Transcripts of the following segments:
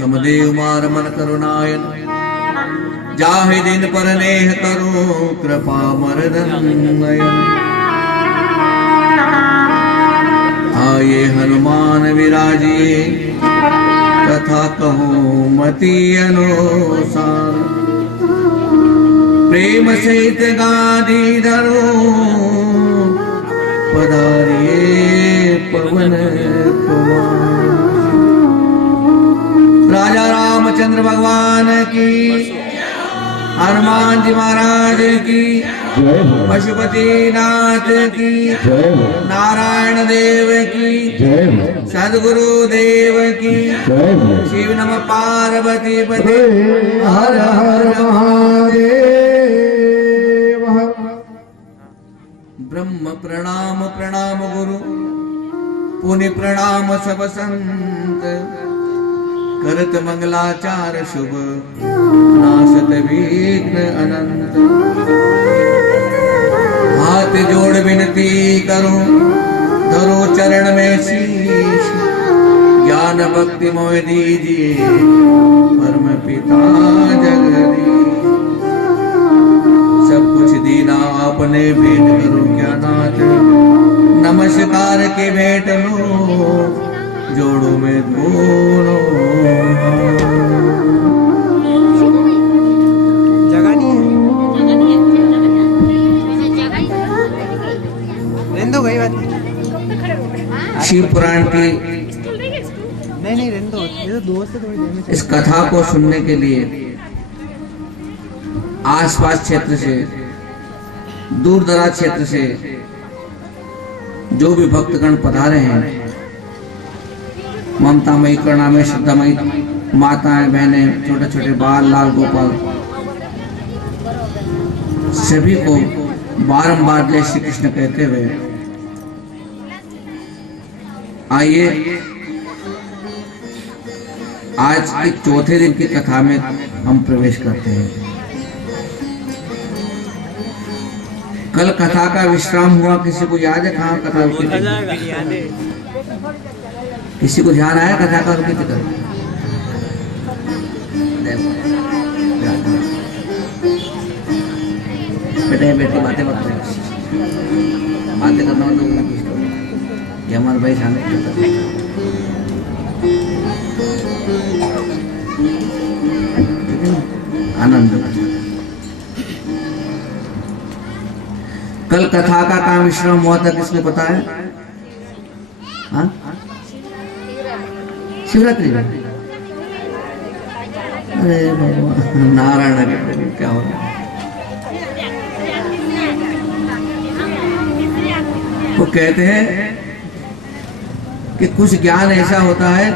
समदेव मार मन करुणायन जाहे दिन पर नेह करो कृपा मरदन आये हनुमान विराजिए कथा कहूँ मति अनुसार प्रेम सहित गादी धरो पधारिए पवन कुमार। राजा रामचंद्र भगवान की, हनुमान जी महाराज की, पशुपति नाथ की, नारायण देव की, सदगुरु देव की, शिव नम पार्वती पते हर हर महादेव। ब्रह्म प्रणाम प्रणाम गुरु, पुण्य प्रणाम सब संत, करत मंगलाचार शुभ, नासत विघ्न अनंत। हाथ जोड़ विनती करूं, धरो चरण में शीश, ज्ञान भक्ति मोह दीजिए परम पिता इस कथा को सुनने के लिए आसपास क्षेत्र से, दूर दराज क्षेत्र से जो भी भक्तगण पधारे हैं, ममतामयी, करुणामयी, श्रद्धामयी माताएं, बहनें, छोटे छोटे बाल, लाल गोपाल, सभी को बारंबार जय श्री कृष्ण कहते हुए आइए आज के चौथे दिन की कथा में हम प्रवेश करते हैं। कल कथा का विश्राम हुआ, किसी को याद है कहाँ कथा रुकी थी? किसी को ध्यान आया कथा का रुकी थी कल? बेटे बेटे बातें मत करो, बातें करना तो ये हमारे भाई सामने आनंद। कल कथा का काम विश्राम हुआ था, किसने पता है? हाँ, शिवरात्रि में। अरे भगवान, नारायण क्या हो रहा है? वो कहते हैं कि कुछ ज्ञान ऐसा होता है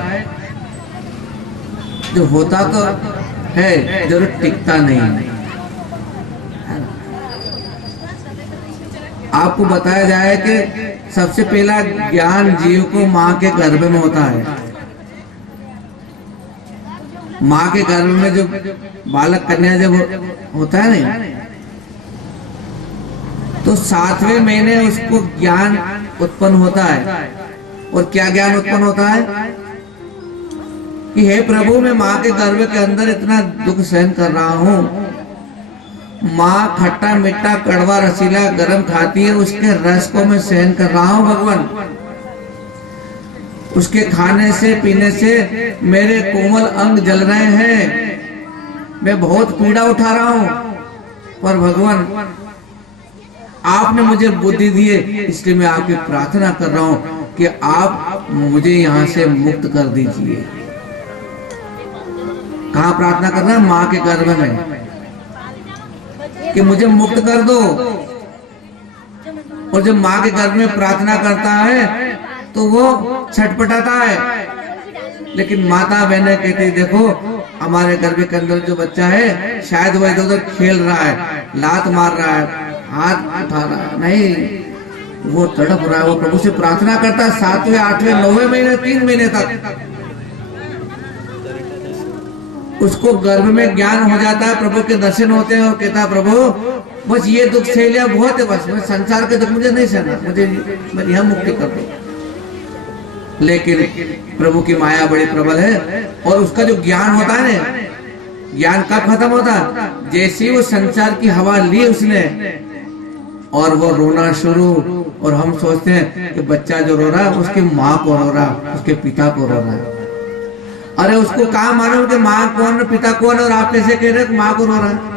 जो होता तो है, जरूर टिकता नहीं। आपको बताया जाए कि सबसे पहला ज्ञान जीव को माँ के गर्भ में होता है। माँ के गर्भ में जो बालक कन्या जब होता है नहीं, तो 7वें महीने उसको ज्ञान उत्पन्न होता है। और क्या ज्ञान उत्पन्न होता है कि हे प्रभु, मैं माँ के गर्भ के अंदर इतना दुख सहन कर रहा हूँ। माँ खट्टा मीठा कड़वा रसीला गरम खाती है, उसके रस को मैं सहन कर रहा हूँ भगवान। उसके खाने से पीने से मेरे कोमल अंग जल रहे हैं, मैं बहुत पीड़ा उठा रहा हूँ। पर भगवान, आपने मुझे बुद्धि दी है, इसलिए मैं आपकी प्रार्थना कर रहा हूँ कि आप मुझे यहाँ से मुक्त कर दीजिए। कहाँ प्रार्थना करना है? माँ के गर्भ में, कि मुझे मुक्त कर दो। और जब माँ के गर्भ में प्रार्थना करता है तो वो छटपटाता है। लेकिन माता बहनें कहती, देखो हमारे गर्भ के अंदर जो बच्चा है, शायद वो इधर उधर खेल रहा है, लात मार रहा है, हाथ उठा रहा है, नहीं, वो तड़प रहा है, वो प्रभु से प्रार्थना करता है 7वें 8वें 9वें महीने, 3 महीने तक। उसको गर्भ में ज्ञान हो जाता है, प्रभु के दर्शन होते हैं और कहता है, प्रभु बस ये दुख सह लिया बहुत है, बस मैं संसार के दुख मुझे नहीं सहना, मुझे मैं यहाँ मुक्ति कर दो। लेकिन प्रभु की माया बड़ी प्रबल है और उसका जो ज्ञान होता है ना, ज्ञान कब खत्म होता? जैसे वो संसार की हवा ली उसने और वो रोना शुरू। और हम सोचते हैं कि बच्चा जो रो रहा है उसकी माँ को रो रहा है, उसके पिता को रो रहा है। अरे उसको कहा मालूम कि माँ कौन पिता कौन, और आप कैसे कह रहे माँ को रो रहा है?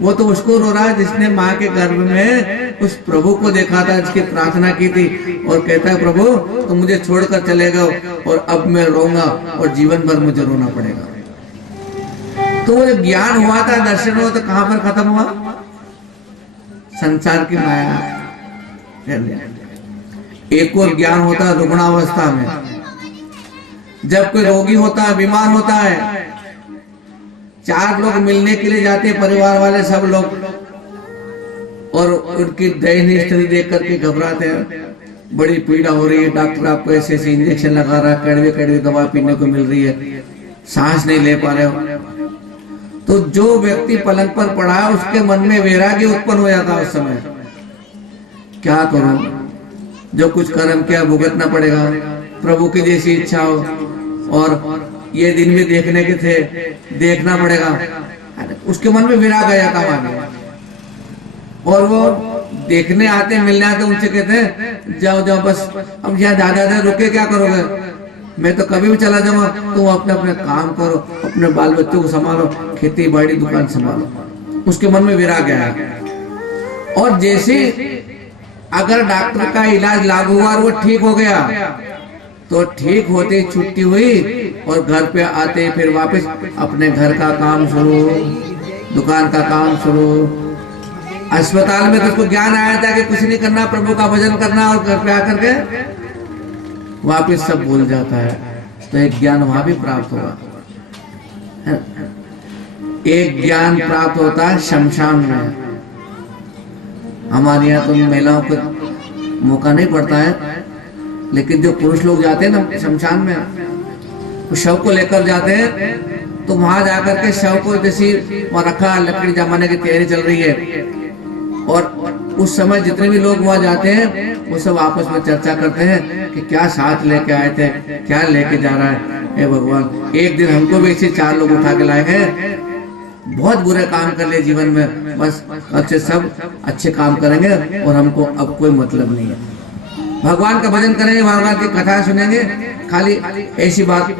वो तो उसको रो रहा है जिसने माँ के गर्भ में उस प्रभु को देखा था, जिसकी प्रार्थना की थी और कहता है, प्रभु तुम मुझे छोड़कर चले गए और अब मैं रोऊंगा और जीवन भर मुझे रोना पड़ेगा। तो वो ज्ञान हुआ था, दर्शन हुआ, तो कहां पर खत्म हुआ? संसार की माया। एक और ज्ञान होता है रुग्णावस्था में, जब कोई रोगी होता है, बीमार होता है, 4 लोग मिलने के लिए जाते हैं, परिवार वाले सब लोग, और उनकी दयनीय स्थिति देख करके घबराते हैं, बड़ी पीड़ा हो रही है, डॉक्टर आपको ऐसे ऐसे इंजेक्शन लगा रहा है, कड़वी कड़वी दवा पीने को मिल रही है, सांस नहीं ले पा रहे हो। तो जो व्यक्ति पलंग पर पड़ा है उसके मन में वैराग्य उत्पन्न हो जाता है। उस समय क्या करूं, जो कुछ कर्म किया भुगतना पड़ेगा, प्रभु की जैसी इच्छा हो, और ये दिन भी देखने के थे, देखना पड़ेगा। उसके मन में विराग आया था, और वो देखने आते, मिलने आते, उनसे कहते हैं जाओ जाओ बस, अब यहाँ दादा रुके क्या करोगे, मैं तो कभी भी चला जाऊंगा, तुम अपने अपने काम करो, अपने बाल बच्चों को संभालो, खेती बाड़ी दुकान संभालो। उसके मन में विराग आया। और जैसे अगर डॉक्टर का इलाज लागू हुआ और वो ठीक हो गया, तो ठीक होते ही छुट्टी हुई और घर पे आते फिर वापस अपने घर का काम शुरू, दुकान का काम शुरू। अस्पताल में तो उसको ज्ञान आया था कि कुछ नहीं करना, प्रभु का भजन करना, और घर पे आकर के वापस सब भूल जाता है। तो एक ज्ञान वहां भी प्राप्त होगा। एक ज्ञान प्राप्त होता है शमशान में। हमारे यहाँ तो महिलाओं को मौका नहीं पड़ता है, लेकिन जो पुरुष लोग जाते हैं ना शमशान में, तो शव को लेकर जाते हैं, तो वहां जाकर के शव को जैसी वहां रखा, लकड़ी जमाने की तैयारी चल रही है, और उस समय जितने भी लोग वहां जाते हैं वो सब आपस में चर्चा करते हैं कि क्या साथ लेके आए थे, क्या लेके जा रहा है। हे भगवान, एक दिन हमको भी ऐसे 4 लोग उठा के लाए हैं, बहुत बुरे काम कर लिए जीवन में, बस अच्छे सब अच्छे काम करेंगे और हमको अब कोई मतलब नहीं है। भगवान का भजन करेंगे, भगवान की कथा सुनेंगे, खाली ऐसी बात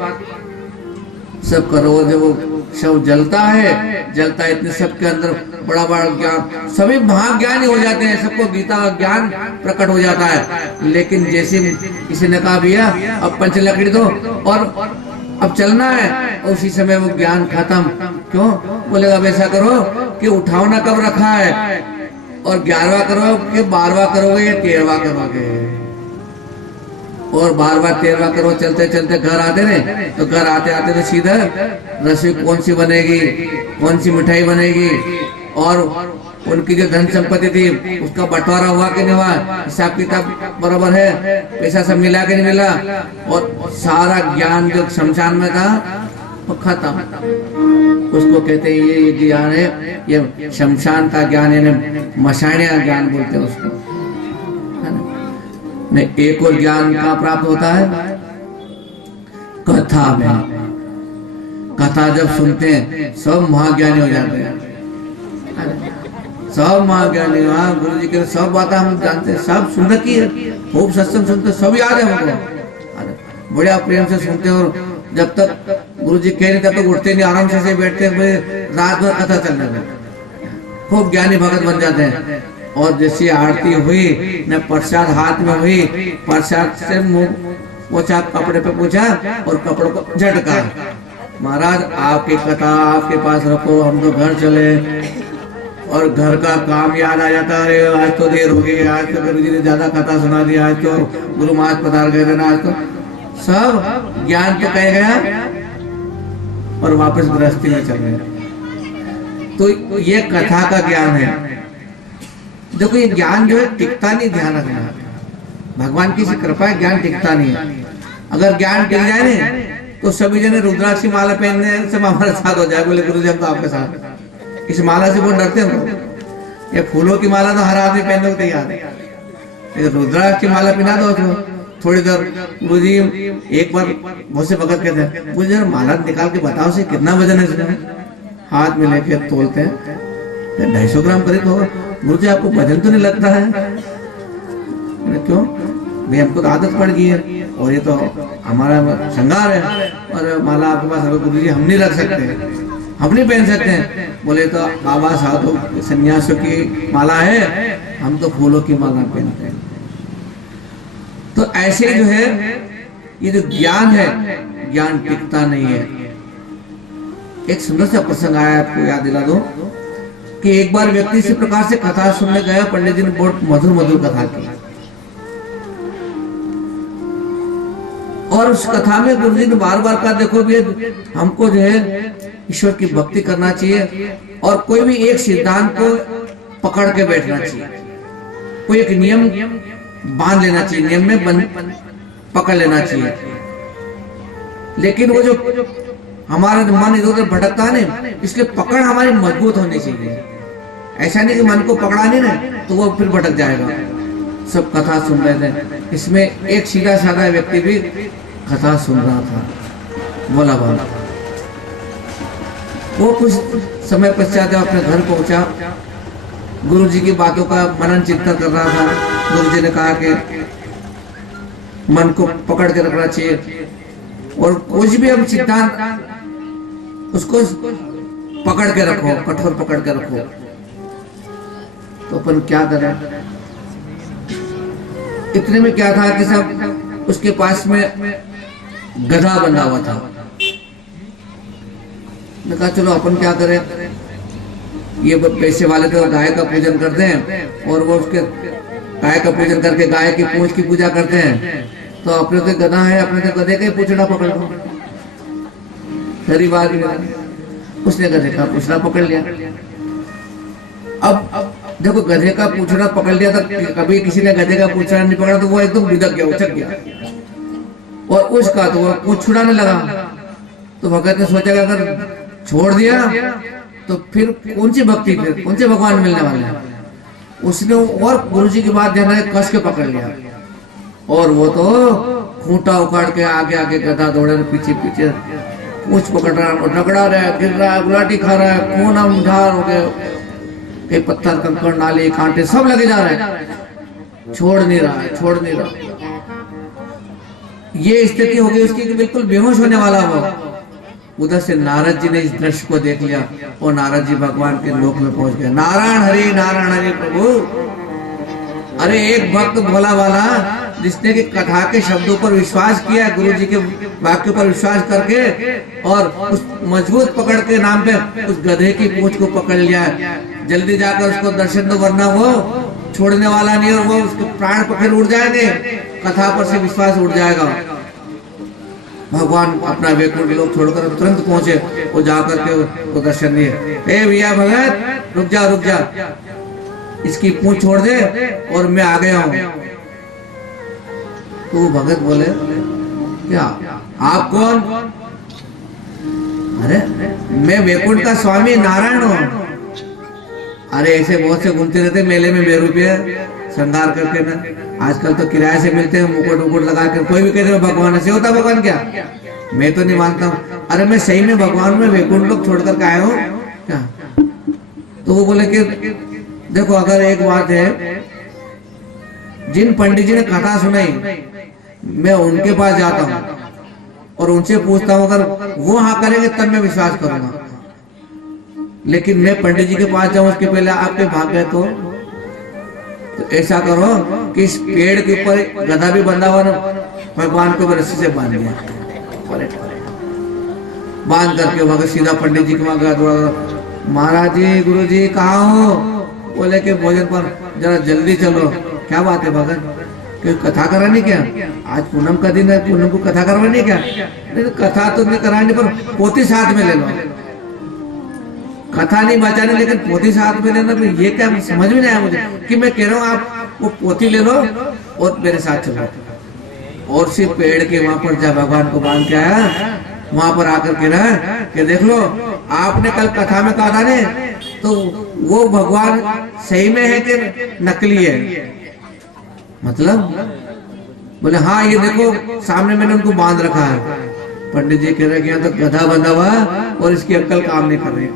सब करो। जब वो शव जलता है, जलता इतने सबके अंदर बड़ा बड़ा ज्ञान, सभी महाज्ञानी हो जाते हैं, सबको गीता का ज्ञान प्रकट हो जाता है। लेकिन जैसे किसी ने कहा भैया अब पंच लकड़ी दो और अब चलना है, और उसी समय वो ज्ञान खत्म। क्यों? बोलेगा वैसा करो कि उठावना कब रखा है, और 11वां करो कि 12वां करोगे या 13वां करोगे, और 12वां 13वां करो। चलते चलते घर आते रहे, तो घर आते आते तो सीधा रसोई कौन सी बनेगी, कौन सी मिठाई बनेगी, और उनकी जो धन संपत्ति थी उसका बंटवारा हुआ कि नहीं हुआ, हिसाब किताब बराबर है, पैसा सब मिला कि नहीं मिला, और सारा ज्ञान जो शमशान में था वो खत्म। उसको कहते हैं ये ज्ञान है, ये शमशान का ज्ञान, यानी मशानिया ज्ञान बोलते हैं उसको। में एक और ज्ञान का प्राप्त होता है कथा में। कथा जब सुनते हैं सब महाज्ञानी हो जाते हैं, सब महाज्ञानी। हाँ, गुरु जी के सब बातें हम जानते हैं, सब सुन रखी है, खूब सत्संग सुनते, सब याद है हमको, बड़े प्रेम से सुनते हैं। और जब तक गुरु जी कह नहीं तब तक उठते नहीं, आराम से बैठते हैं, रात भर कथा चलने में खूब ज्ञानी भगत बन जाते हैं। और जैसी आरती हुई न, प्रसाद हाथ में हुई, प्रसाद से मुंह पोछा, कपड़े पे पोछा और कपड़ों को झटका, महाराज आपकी कथा आपके पास रखो, हम तो घर चले। और घर का काम याद आ जाता, अरे आज तो देर हो गई, आज तो गुरु जी ने ज्यादा कथा सुना दिया, आज तो गुरु महाराज पधार गए ना, आज तो सब ज्ञान तो कह गया और वापस गृहस्थी में चल गए। तो ये कथा का ज्ञान है। देखो ये ज्ञान जो है टिकता नहीं, ध्यान रखना, भगवान की कृपा है, ज्ञान टिकता नहीं है। अगर ज्ञान टिक जाए ना तो सभी जने रुद्राक्ष की माला पहनने सब हमारे साथ हो जाए, बोले गुरु जी हम तो आपके साथ। इस माला से बहुत डरते हैं, ये फूलों की माला तो हर आदमी पहनने को तैयार है, रुद्राक्ष की माला पहना दो तो थोड़ी देर। गुरु जी एक बार बहुत से भगत कहते हैं, मुझे जरा माला निकाल के बताओ से कितना वजन है इसमें। हाथ में लेके तोलते हैं, 250 ग्राम करीब होगा। गुरु जी आपको वजन तो नहीं लगता है? क्यों भाई, हमको तो आदत पड़ गई है और ये तो हमारा श्रृंगार है, और माला आपके पास है। गुरु जी हम नहीं रख सकते, हम नहीं पहन सकते हैं। बोले तो बाबा साधु सन्यासियों की माला है, हम तो फूलों की माला पहनते हैं। तो ऐसे जो है ये जो ज्ञान है, ज्ञान टिकता नहीं है। एक सुंदर सा प्रसंग आया, आपको याद दिला दो कि एक बार व्यक्ति इसी प्रकार से कथा सुनने गया, पंडित जी ने बहुत मधुर मधुर कथा की, और उस कथा में गुरु जी ने बार बार कहा देखो भी हमको जो है ईश्वर की भक्ति करना चाहिए, और कोई भी एक सिद्धांत को पकड़ के बैठना चाहिए, कोई एक नियम बांध लेना चाहिए, नियम में पकड़ लेना चाहिए। लेकिन वो जो हमारा मन इधर उधर भटकता है ना, इसलिए पकड़ हमारी मजबूत होनी चाहिए। ऐसा नहीं कि मन को पकड़ा नहीं ना तो वो फिर भटक जाएगा। सब कथा सुन रहे थे, इसमें एक सीधा साधा व्यक्ति भी कथा सुन रहा था, बोला बोला। वो कुछ समय पश्चात अपने घर पहुंचा, गुरु जी की बातों का मनन चिंतन कर रहा था। गुरु जी ने कहा कि मन को पकड़ के रखना चाहिए, और कुछ भी हम सिद्धांत उसको पकड़ के रखो, कठोर पकड़ के रखो। तो अपन क्या करें? इतने में क्या था कि सब उसके पास में गधा बंधा हुआ था, मैं कहा चलो अपन क्या करें, ये पैसे वाले तो गाय का पूजन करते हैं और वो उसके गाय का पूजन करके गाय की पूंछ की पूजा करते हैं, तो अपने तो गधा है, अपने तो गधे का ही पूछड़ा पकड़ लो। गरीब आदमी, उसने गधे का पूछड़ा पकड़ लिया। अब देखो गधे का पूछड़ा पकड़ लिया, तो कभी किसी ने गधे का पूछड़ा नहीं पकड़ा तो वो एकदम बिदक गया, उछक गया, और उसका तो वो पूछ छुड़ाने लगा। तो भगत ने सोचा कि अगर छोड़ दिया तो फिर कौन सी भक्ति, फिर कौन से भगवान मिलने वाले हैं। उसने और गुरु जी की बात ध्यान रख कस के पकड़ लिया, और वो तो खूंटा उखाड़ के आगे आगे गधा दौड़े, पीछे पीछे पूछ पकड़ रहा, रगड़ा रहा है, गिर रहा है, गुलाटी खा रहा है, खून हमझार हो गए, कई पत्थर कंकड़ नाले कांटे सब लगे जा रहे हैं, छोड़ नहीं रहा है, छोड़ नहीं रहा। ये स्थिति हो गई उसकी कि बिल्कुल बेहोश होने वाला हो। उधर से नारद जी ने इस दृश्य को देख लिया और नारद जी भगवान के लोक में पहुंच गए। नारायण हरि प्रभु। अरे एक भक्त भोला वाला जिसने की कथा के शब्दों पर विश्वास किया, गुरु जी के वाक्य पर विश्वास करके, और उस मजबूत पकड़ के नाम पे उस गधे की पूंछ को पकड़ लिया, जल्दी जाकर उसको दर्शन दो वरना वो छोड़ने वाला नहीं, और वो उसके प्राण पखेर उड़ जाएंगे, कथा पर से विश्वास उड़ जाएगा। भगवान अपना वैकुंठ लोक छोड़कर तुरंत पहुंचे और जाकर के वो दर्शन दिए। ए भैया भगत रुक जा, इसकी पूंछ छोड़ दे और मैं आ गया हूं। तो भगत बोले क्या आप कौन? अरे मैं वैकुंठ का स्वामी नारायण हूं। अरे ऐसे बहुत से घूमते रहते मेले में, 2 रुपये श्रृंगार करके ना, आजकल तो किराए से मिलते हैं, मुकुट लगा कर। कोई भी कहते हैं भगवान ऐसे होता, भगवान क्या? मैं तो नहीं मानता हूँ। अरे मैं सही में भगवान में वैकुंठ लोक छोड़कर के आया हूँ क्या? तो वो बोले कि देखो अगर एक बात है, जिन पंडित जी ने कथा सुनाई मैं उनके पास जाता हूँ और उनसे पूछता हूँ, अगर वो हाँ करेंगे तब मैं विश्वास करूंगा, लेकिन मैं पंडित जी के पास जाऊं उसके पहले आपके भाग गए तो ऐसा करो कि इस पेड़ के ऊपर गधा भी बंधा हुआ ना, भगवान को रस्सी से बांध दिया, बांध करके भगत सीधा पंडित जी के वहां गया। महाराज जी गुरु जी कहाँ हो? बोले के भोजन पर, जरा जल्दी चलो। क्या बात है भगत, कोई कथा करानी क्या? आज पूनम का दिन है, पूनम को कथा करवानी क्या? नहीं कथा तो नहीं करानी, पर पोती साथ में ले लो। कथा नहीं बचाने लेकिन पोती साथ में लेना, तो ये क्या समझ में नहीं आया मुझे कि मैं कह रहा हूँ आप वो पोती ले लो और मेरे साथ चलो। और सिर्फ पेड़ के वहां पर जब भगवान को बांध के आया, वहां पर आकर के ना कि देख लो आपने कल कथा में कहा था ने, तो वो भगवान सही में है कि नकली है? मतलब बोले हाँ ये देखो सामने मैंने उनको बांध रखा है। पंडित जी कह रहे कि यहाँ तो गधा बंधा हुआ और इसकी अक्कल काम नहीं कर रही।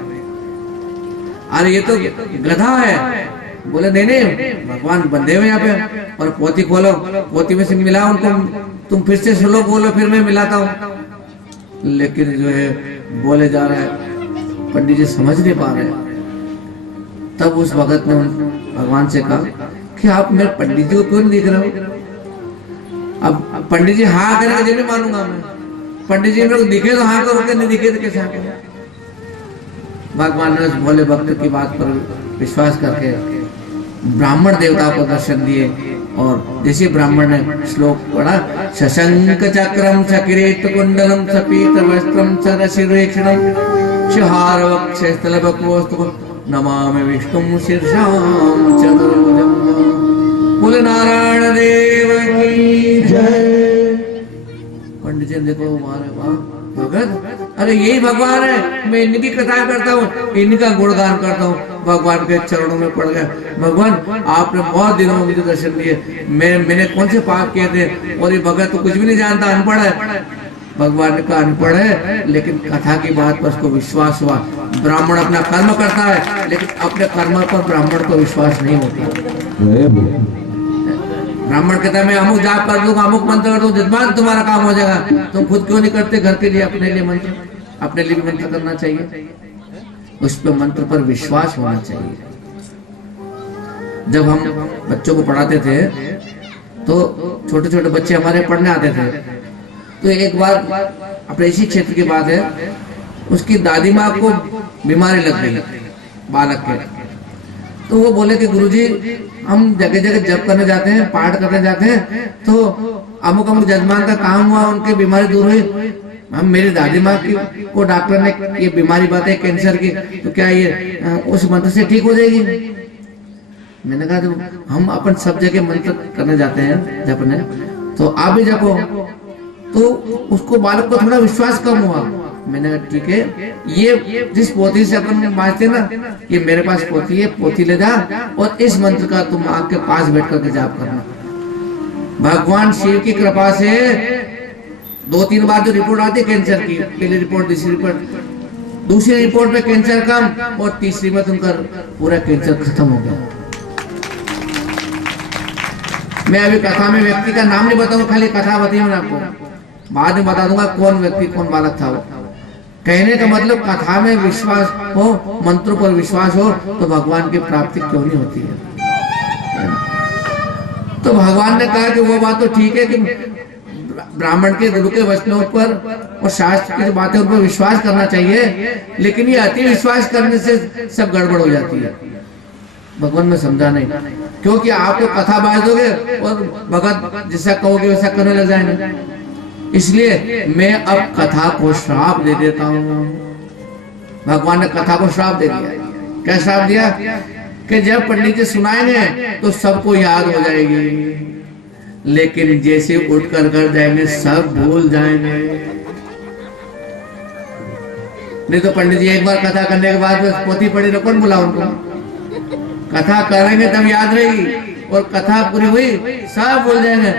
अरे ये तो गधा है। बोले नहीं भगवान बंधे हुए यहाँ पे, और पोती खोलो, पोती में से मिला उनको, तुम फिर से सुनो बोलो फिर मैं मिलाता हूँ। लेकिन जो है बोले जा रहे हैं, पंडित जी समझ नहीं पा रहे। तब उस भगत ने भगवान से कहा कि आप मेरे पंडित जी को क्यों नहीं दिख रहे हो? अब पंडित जी हाँ करेंगे जब भी मानूंगा मैं। पंडित जी मेरे को दिखे तो हाँ करोगे, नहीं दिखे तो कैसे हाँ करोगे? भगवान ने उस भोले भक्त की बात पर विश्वास करके ब्राह्मण देवता को दर्शन दिए, और जैसे ब्राह्मण ने श्लोक पढ़ा, शशंक चक्रम चकिरीट कुंडलम सपीत वस्त्रम चरशिरेक्षणम शिहार वक्षस्थल बकोस्तु नमामि विष्णुं शीर्षां चतुर्भुजं। बोले नारायण देव की जय। पंडित जी देखो हमारे भगत, अरे यही भगवान है, मैं इनकी कथा करता हूँ, इनका गुणगान करता हूँ, भगवान के चरणों में पड़ गया। भगवान आपने बहुत दिनों में मुझे दर्शन दिए, मैंने कौन से पाप किए थे? और ये भगत तो कुछ भी नहीं जानता, अनपढ़ है। भगवान का अनपढ़ है, लेकिन कथा की बात पर उसको विश्वास हुआ। ब्राह्मण अपना कर्म करता है, लेकिन अपने कर्म पर ब्राह्मण को विश्वास नहीं होता। ब्राह्मण कहता है मैं अमुक जाप कर दूंगा, अमुक मंत्र कर दूंगा, जज्बान तुम्हारा काम हो जाएगा। तुम खुद क्यों नहीं करते घर के लिए, अपने लिए मंत्र, अपने लिए भी मंत्र करना चाहिए। उस पर मंत्र पर विश्वास होना चाहिए। जब हम बच्चों को पढ़ाते थे तो छोटे छोटे बच्चे हमारे पढ़ने आते थे, तो एक बार अपने इसी क्षेत्र की बात है, उसकी दादी माँ को बीमारी लग गई बालक के। तो वो बोले कि गुरुजी हम जगह जगह जप करने जाते हैं, पाठ करने जाते हैं, तो अमुक अमुक जजमान का काम हुआ, उनकी बीमारी दूर हुई। हम मेरी दादी माँ की को डॉक्टर ने ये बीमारी बताई कैंसर की, तो क्या ये उस मंत्र से ठीक हो जाएगी? मैंने कहा तो हम अपन सब जगह मंत्र करने जाते हैं जपने, तो आप भी जपो। तो उसको बालक को थोड़ा विश्वास कम हुआ। मैंने कहा ठीक है, ये जिस पोथी से अपन बांटते ना, ये मेरे पास पोथी है, पोथी ले जा और इस मंत्र का तुम आपके पास बैठ करके जाप करना। भगवान शिव की कृपा से 2-3 बार जो रिपोर्ट आती है कैंसर की, पहली रिपोर्ट, दूसरी रिपोर्ट, दूसरी रिपोर्ट में कैंसर कम और तीसरी में उनका पूरा कैंसर खत्म हो गया। मैं अभी कथा में व्यक्ति का नाम नहीं बताऊंगा, खाली कथा बताइए, मैं आपको बाद में बता दूंगा कौन व्यक्ति कौन बालक था वो। कहने का मतलब कथा में विश्वास हो, मंत्रों पर विश्वास हो, तो भगवान की प्राप्ति क्यों नहीं होती है। तो भगवान ने कहा कि वो बात तो ठीक है कि ब्राह्मण के गुरु के वचनों पर और शास्त्र की जो बातें उन पर विश्वास करना चाहिए, लेकिन ये अति विश्वास करने से सब गड़बड़ हो जाती है। भगवान में समझा नहीं, क्योंकि आप तो कथा बाज दोगे और भगत जैसा कहोगे वैसा करने लग जाएंगे। इसलिए मैं अब कथा को श्राप दे देता हूँ। भगवान ने कथा को श्राप दे दिया। क्या श्राप दिया? कि जब पंडित जी सुनाएंगे तो सबको याद हो जाएगी, लेकिन जैसे उठ कर जाएंगे सब भूल जाएंगे। नहीं तो पंडित जी एक बार कथा करने के बाद पोथी पढ़ी तो कौन बुला उनको? कथा करेंगे तब याद रहेगी, और कथा पूरी हुई सब भूल जाएंगे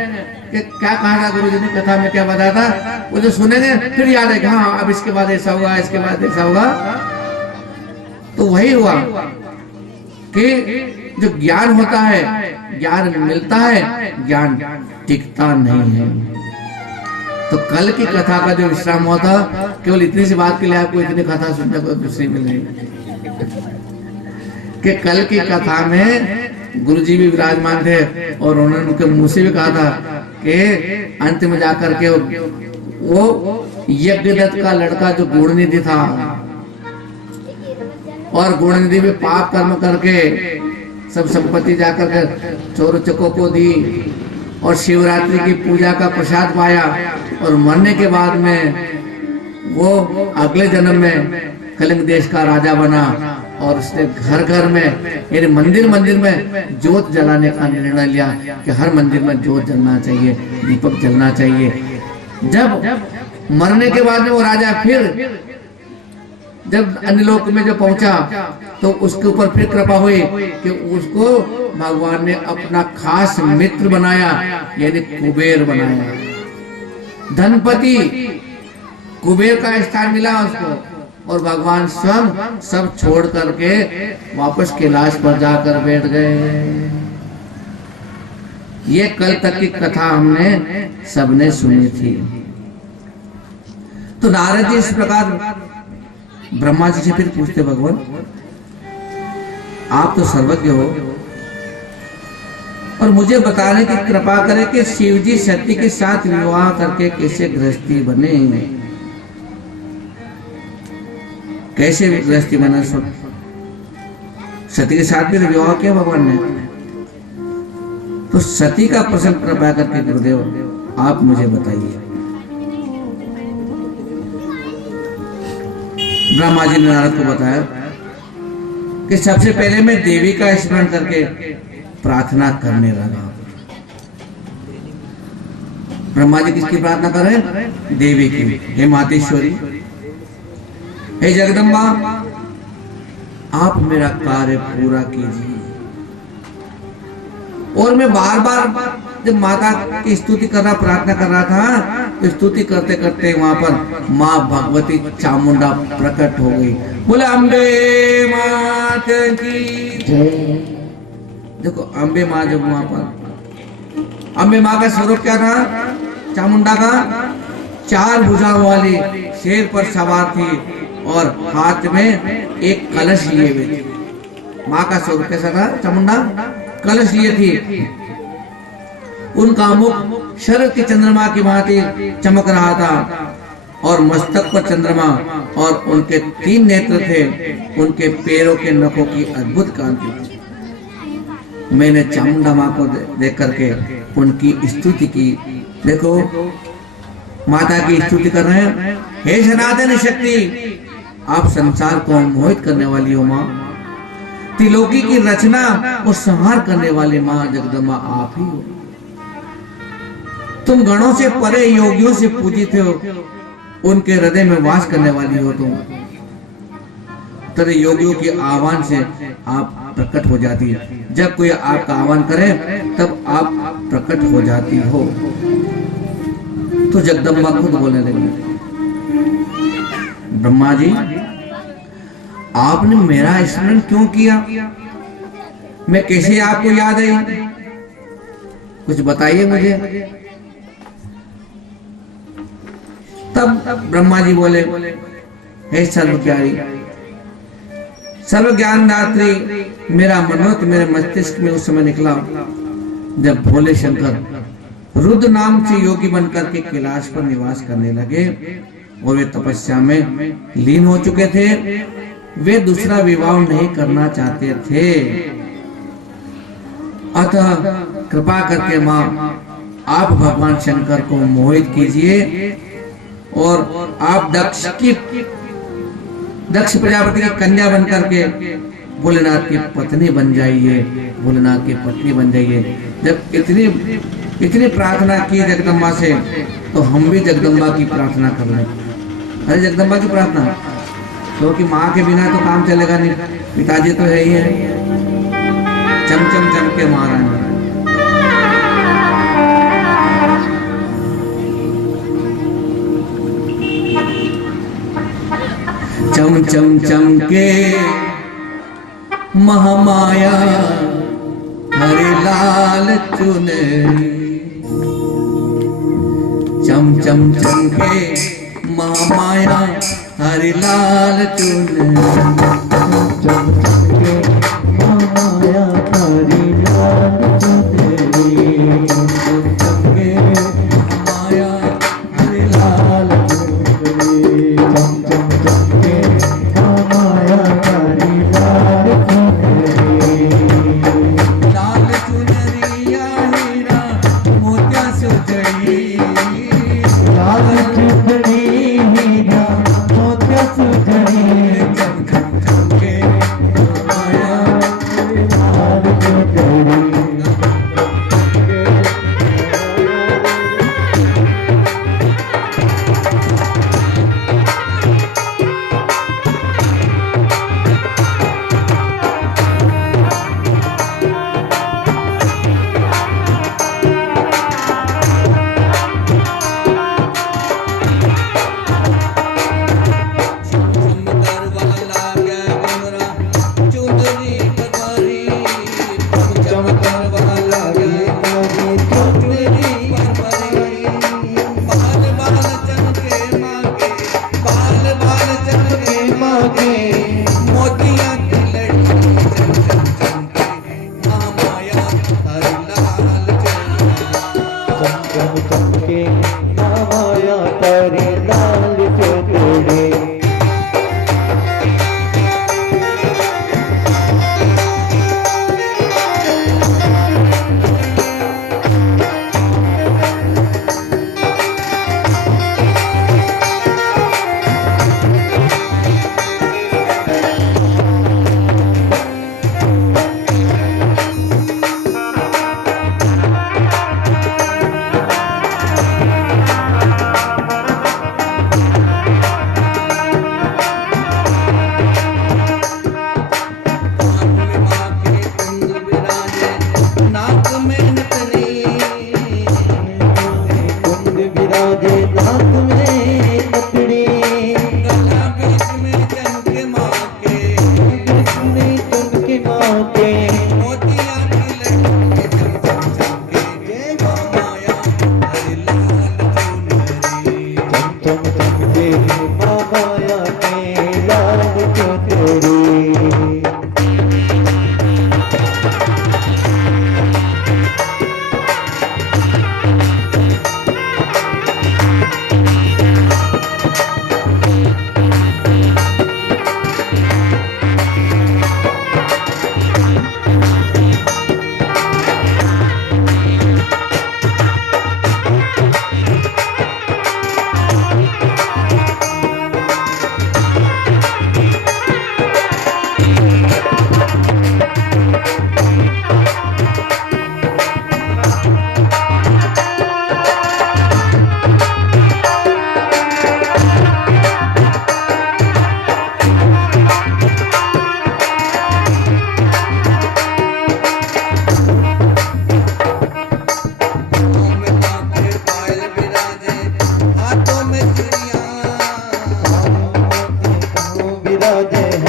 कि क्या कहा था गुरु जी ने, कथा में क्या बताया था। वो जो सुनेंगे फिर याद है कि हाँ अब इसके बाद ऐसा होगा, इसके बाद ऐसा होगा। तो वही हुआ कि जो ज्ञान होता है, ज्ञान मिलता है, ज्ञान टिकता नहीं है। तो कल की कथा का जो विश्राम हुआ था, केवल इतनी सी बात के लिए आपको इतनी कथा सुनने को दूसरी मिल रही कि कल की कथा में गुरुजी भी विराजमान थे और उन्होंने उनके मुंह से भी कहा था कि अंत में जाकर के वो यज्ञदत्त का लड़का जो गुणनिधि था, और गुणनिधि भी पाप कर्म करके सब संपत्ति जाकर के चोर चकों को दी और शिवरात्रि की पूजा का प्रसाद पाया, और मरने के बाद में वो अगले जन्म में कलिंग देश का राजा बना, और उसने घर घर में यानी मंदिर मंदिर में जोत जलाने का निर्णय लिया कि हर मंदिर में जोत जलना चाहिए, दीपक जलना चाहिए। जब मरने के बाद में वो राजा फिर जब अन्य लोक में जो पहुंचा, तो उसके ऊपर फिर कृपा हुई कि उसको भगवान ने अपना खास मित्र बनाया, यानी कुबेर बनाया। धनपति कुबेर का स्थान मिला उसको, और भगवान स्वयं सब छोड़ करके वापस कैलाश पर जाकर बैठ गए। ये कल तक की कथा हमने सबने सुनी थी। तो नारद जी इस प्रकार ब्रह्मा जी से फिर पूछते, भगवान आप तो सर्वज्ञ हो और मुझे बताने की कृपा करें कि शिव जी सती के साथ विवाह करके कैसे गृहस्थी बने, कैसे गृहस्थी बना? सती के साथ भी विवाह किया भगवान ने। तो सती का प्रसंग कृपा करके गुरुदेव आप मुझे बताइए। ब्रह्मा जी ने नारद को बताया कि सबसे पहले मैं देवी का स्मरण करके प्रार्थना करने लगा। ब्रह्मा जी किसकी प्रार्थना कर रहे हैं? देवी की। हे मातेश्वरी, हे जगदम्बा, आप मेरा कार्य पूरा कीजिए। और मैं बार बार जब माता की स्तुति करना प्रार्थना कर रहा था, तो स्तुति करते करते वहां पर माँ भगवती चामुंडा प्रकट हो गई। बोले अम्बे मात की जय। देखो अम्बे माँ जब वहां पर, अम्बे माँ का स्वरूप क्या था? चामुंडा का 4 भुजाओं वाली शेर पर सवार थी और हाथ में एक कलश लिए हुए थे। माँ का स्वरूप कैसा था? चामुंडा कलश लिए थी। उनका मुख शरद की चंद्रमा की भांति चमक रहा था, और मस्तक पर चंद्रमा और उनके 3 नेत्र थे। उनके पैरों के नखों की अद्भुत कांति थी। मैंने चामुंडा माँ को देख करके उनकी स्तुति की। देखो माता की स्तुति कर रहे हैं। हे सनातन शक्ति, आप संसार को मोहित करने वाली हो माँ, त्रिलोकी की रचना और संहार करने वाली माँ जगदम्बा आप ही हो। तुम गणों से परे योगियों से पूजित हो, उनके हृदय में वास करने वाली हो तुम। तेरे योगियों के आह्वान से आप प्रकट हो जाती है। जब कोई आपका आह्वान करे तब आप प्रकट हो जाती हो। तो जगदम्बा खुद बोलने लगी, ब्रह्मा जी, आपने मेरा स्मरण क्यों किया? मैं कैसे आपको याद आई? कुछ बताइए मुझे। तब ब्रह्मा जी बोले, हे सर्वज्ञानी, सर्व ज्ञान दात्री, मेरा मनोरथ मेरे मस्तिष्क में उस समय निकला जब भोले शंकर रुद्र नाम से योगी बनकर के कैलाश पर निवास करने लगे और वे तपस्या में लीन हो चुके थे। वे दूसरा विवाह नहीं करना चाहते थे। अतः कृपा करके माँ, आप भगवान शंकर को मोहित कीजिए और आप दक्ष प्रजापति की कन्या बनकर के भोलेनाथ की पत्नी बन जाइए, भोलेनाथ की पत्नी बन जाइए। जब इतनी प्रार्थना की जगदम्बा से, तो हम भी जगदम्बा की प्रार्थना कर रहे हैं। अरे जगदम्बा की प्रार्थना, क्योंकि माँ के बिना तो काम चलेगा नहीं। पिताजी तो है ही है, चम चम चम के मारा है। चम चम चम के महामाया हरे लाल चुनरी, चम चम चम के महामाया हरे लाल चुनरी, चम चम के महामाया हरे लाल चुनरी, चम चम के महामाया हरे लाल चुनरी, चम चम चम के महामाया हरे लाल चुनरी, लाल चुनरिया हीरा मोतिया सुजड़ी, लाल चुनरी हीरा मोतिया सुजड़ी, चम चम चम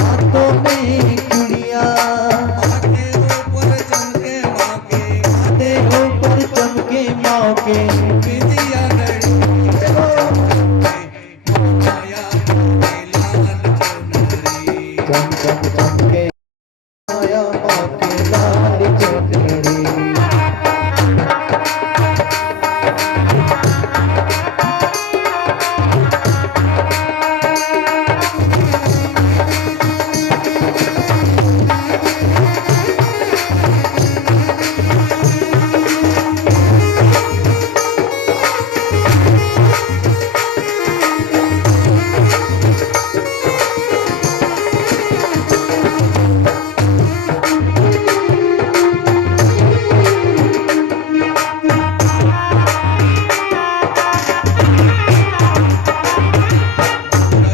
हाथों में चूड़ियां, माथे ऊपर चमके मौके, माथे ऊपर चमके मौके, बिंदिया लड़ी माया के लाल चुनरी। चम चम चमके माया मौके लाल चुनरी।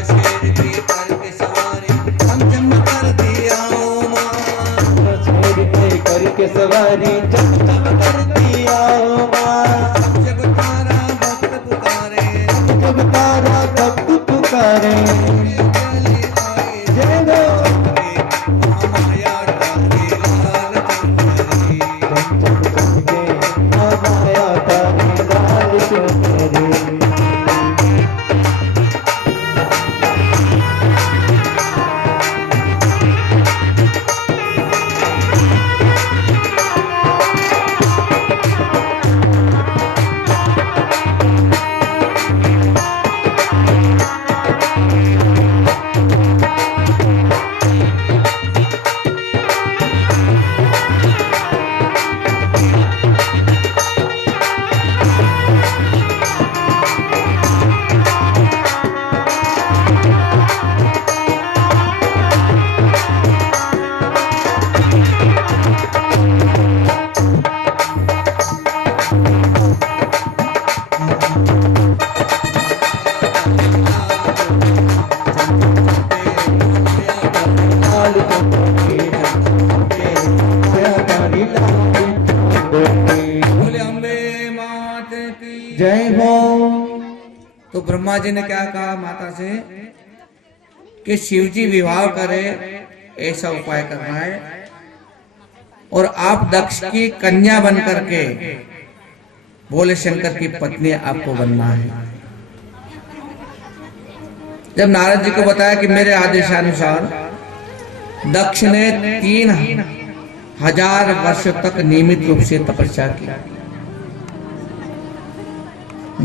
शेर की पर के सवारी चमचम कर दिया ओ माँ। शेर पे करके सवारी चम चम कर दिया ओ माँ। जब तारा भक्त पुकारे, जब तारा भक्त पुकारे, चली आई जय हो माया डाली लाल चुनरी। चम चम चमके माया तारी लाल चुनरी। लाल चुनरी, चमके माया तारी लाल चुनरी। बोले अम्बे मात की जय हो। तो ब्रह्मा जी ने क्या कहा माता से कि शिव जी विवाह करे, ऐसा उपाय करना है और आप दक्ष की कन्या बन करके भोले शंकर की पत्नी आपको बनना है। जब नारद जी को बताया कि मेरे आदेशानुसार दक्ष ने 3000 वर्ष तक नियमित रूप से तपस्या की।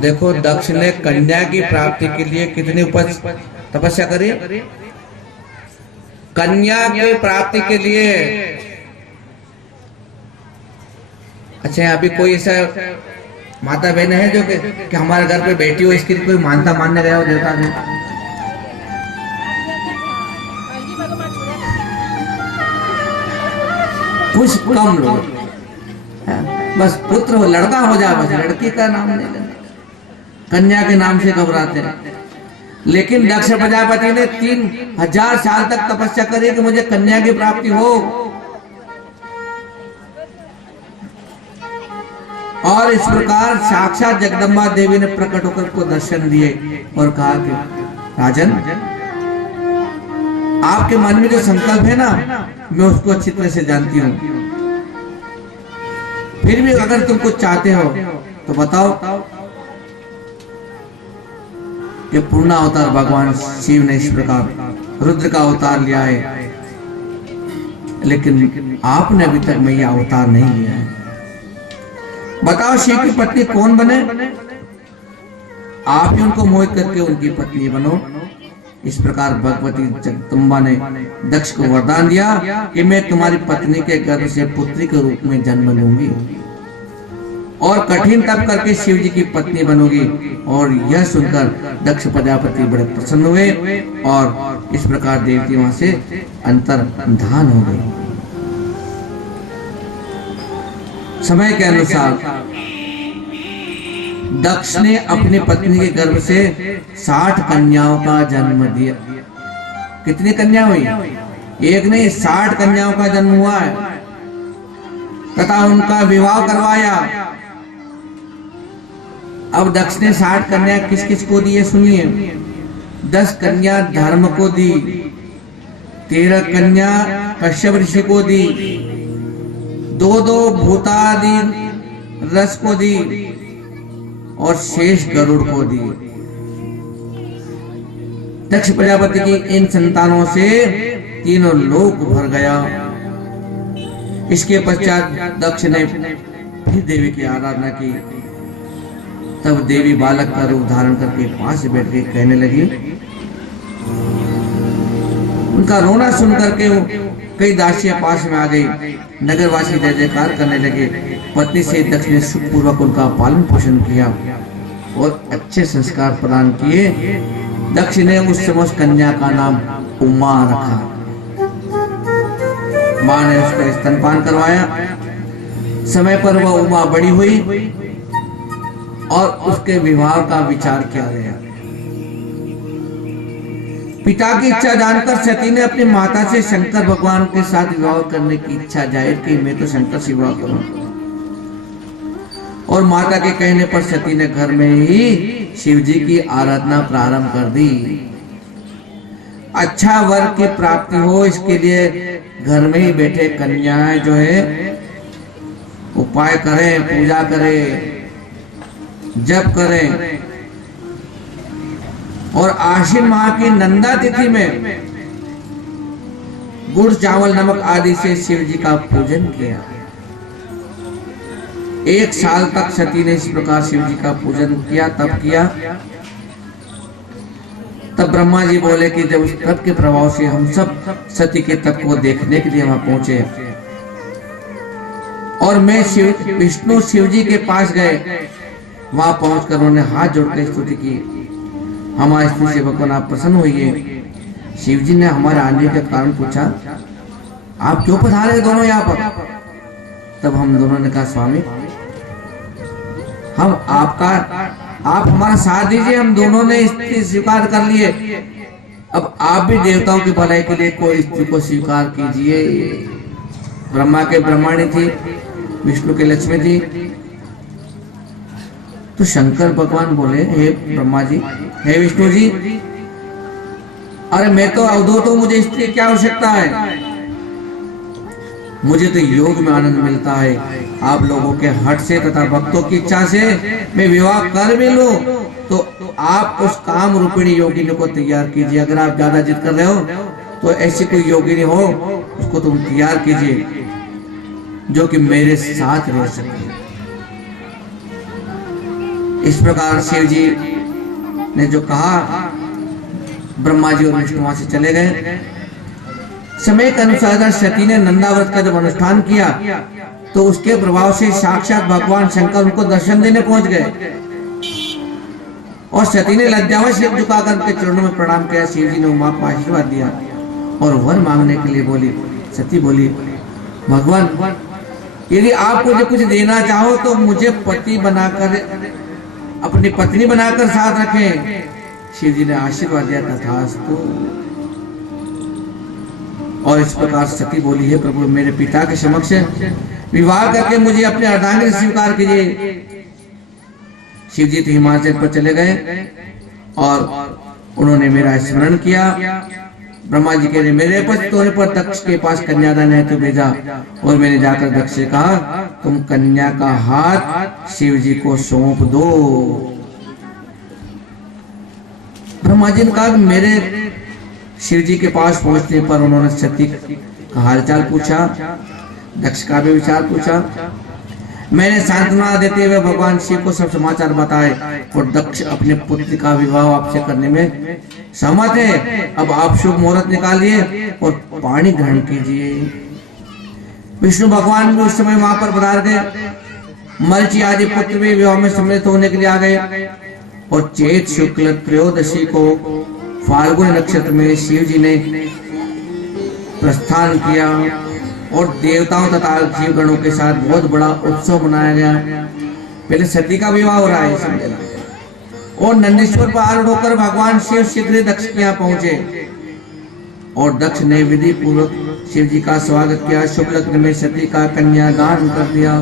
देखो दक्ष ने कन्या की प्राप्ति के लिए कितनी तपस्या करी। कन्या की प्राप्ति के लिए अच्छा अभी कोई ऐसा माता बहन है जो कि हमारे घर पे बेटी हो इसके लिए कोई मानता मानने गया हो देवता ने? कुछ कम लोग, बस पुत्र हो लड़का हो जाए, बस लड़की का नाम नहीं लेना, कन्या के नाम से घबराते हैं। लेकिन दक्ष प्रजापति ने 3000 साल तक तपस्या करी कि मुझे कन्या की प्राप्ति हो, और इस प्रकार साक्षात जगदम्बा देवी ने प्रकट होकर को दर्शन दिए और कहा कि राजन आपके मन में जो संकल्प है ना मैं उसको अच्छी तरह से जानती हूँ, फिर भी अगर तुम कुछ चाहते हो तो बताओ। कि पूर्ण अवतार भगवान शिव ने इस प्रकार रुद्र का अवतार लिया है, लेकिन आपने अभी तक मैं यह अवतार नहीं लिया है। बताओ शिव की पत्नी कौन बने? आप ही उनको मोहित करके उनकी पत्नी बनो। इस प्रकार भगवती जगदम्बा ने दक्ष को वरदान दिया कि मैं तुम्हारी पत्नी के गर्भ से पुत्री के रूप में जन्म लूंगी और कठिन तप करके शिव जी की पत्नी बनोगी। और यह सुनकर दक्ष प्रजापति बड़े प्रसन्न हुए और इस प्रकार देवती वहां से अंतर्धान हो गई। समय के अनुसार दक्ष ने अपनी पत्नी के गर्भ से 60 कन्याओं का जन्म दिया। कितनी कन्या हुई? एक नहीं, 60 कन्याओं का जन्म हुआ है तथा उनका विवाह करवाया। अब दक्ष ने 60 कन्या किस किस को दी है सुनिए। 10 कन्या धर्म को दी, 13 कन्या कश्यप ऋषि को दी, 2 भूतादि रस को दी और शेष गरुड़ को दी। दक्ष प्रजापति की इन संतानों से तीनों लोक भर गया। इसके पश्चात दक्ष ने फिर देवी की आराधना की। तब देवी बालक का रूप धारण करके पास से बैठ के कहने लगी। उनका रोना सुन करके कई दासियां पास में आ गई। नगरवासी जय जयकार करने लगे। पत्नी से दक्ष ने सुखपूर्वक उनका पालन पोषण किया और अच्छे संस्कार प्रदान किए। दक्ष ने उस समय कन्या का नाम उमा रखा। मां ने उसका स्तनपान करवाया। समय पर वह उमा बड़ी हुई और उसके विवाह का विचार किया गया। पिता की इच्छा जानकर सती ने अपनी माता से शंकर भगवान के साथ विवाह करने की इच्छा जाहिर की। मैं तो शंकर से विवाह करूंगा। और माता के कहने पर सती ने घर में ही शिव जी की आराधना प्रारंभ कर दी। अच्छा वर की प्राप्ति हो इसके लिए घर में ही बैठे कन्याएं जो है उपाय करें, पूजा करें, जप करें और आश्विन माह की नंदा तिथि में गुड़ चावल नमक आदि से शिव जी का पूजन किया। 1 साल तक सती ने इस प्रकार शिव जी का पूजन किया। तब किया तब ब्रह्मा जी बोले कि जब उस तप के प्रभाव से हम सब सती के तप को देखने के लिए वहां पहुंचे और मैं विष्णु शिव जी के पास गए। वहां पहुंचकर उन्होंने हाथ जोड़कर स्तुति की। हमारे स्तुति से भगवान आप प्रसन्न हुए। शिव जी ने हमारे आने का कारण पूछा, आप क्यों पधारे दोनों यहाँ पर? तब हम दोनों ने कहा, स्वामी हम आप हमारा साथ दीजिए। हम दोनों ने स्त्री स्वीकार कर लिए। अब आप भी देवताओं की भलाई के लिए कोई स्त्री को स्वीकार कीजिए। ब्रह्मा के ब्रह्माणी थी, विष्णु के लक्ष्मी थी। तो शंकर भगवान बोले, हे ब्रह्मा जी, हे विष्णु जी, अरे मैं तो अवधूत हूं, मुझे स्त्री क्या आवश्यकता है? मुझे तो योग में आनंद मिलता है। आप लोगों के हट से तथा भक्तों की इच्छा से मैं विवाह कर भी लूं तो आप उस काम रूपिणी योगिनी को तैयार कीजिए। अगर आप ज्यादा जिद कर रहे हो तो ऐसी कोई योगिनी हो उसको तुम तैयार कीजिए जो कि मेरे साथ रह सके। इस प्रकार शिव जी ने जो कहा, ब्रह्मा जी और विष्णु वहां से चले गए। समय के अनुसार सती ने नंदाव्रत का जब अनुष्ठान किया तो उसके प्रभाव से साक्षात भगवान शंकर उनको दर्शन देने पहुंच गए और सती ने लज्जावश सिर झुकाकर उनके चरणों में प्रणाम किया। शिव जी ने उमा को आशीर्वाद दिया और वर मांगने के लिए बोली। सती बोली, भगवान यदि आप मुझे कुछ देना चाहो तो मुझे पति बनाकर, अपनी पत्नी बनाकर साथ रखें। शिव जी ने आशीर्वाद दिया, तथास्तु। और इस प्रकार सती बोली, है प्रभु मेरे पिता के समक्ष विवाह करके मुझे अपने अर्धांगिनी स्वीकार कीजिए। शिव जी तो हिमाचल पर चले गए और उन्होंने मेरा स्मरण किया। ब्रह्मा जी के मेरे पतित होने पर दक्ष के पास कन्यादान हेतु भेजा और मैंने जाकर दक्ष से कहा, तुम कन्या का हाथ शिव जी को सौंप दो। ब्रह्मा जी ने कहा, मेरे शिव जी के पास पहुंचने पर उन्होंने सती का हालचाल पूछा, दक्ष का भी विचार पूछा। मैंने सांत्वना देते हुए भगवान शिव को सब समाचार बताए और दक्ष अपने पुत्र का विवाह आपसे करने में सहमत है। अब आप शुभ मुहूर्त निकालिए और पानी ग्रहण कीजिए। विष्णु भगवान भी उस समय वहां पर पधार गए। मलची आदि पुत्र भी विवाह में सम्मिलित होने के लिए आ गए और चैत शुक्ल त्रयोदशी को फाल्गुन नक्षत्र में शिव जी ने प्रस्थान किया और देवताओं तथा जीवगणों के साथ बहुत बड़ा उत्सव मनाया गया। पहले सती का विवाह हो रहा है समझना। और नंदीश्वर पर आरूढ़ होकर भगवान शिव शीघ्र दक्ष के यहाँ पहुंचे और दक्ष ने विधि पूर्वक शिव जी का स्वागत किया। शुभ लग्न में सती का कन्यादान कर दिया।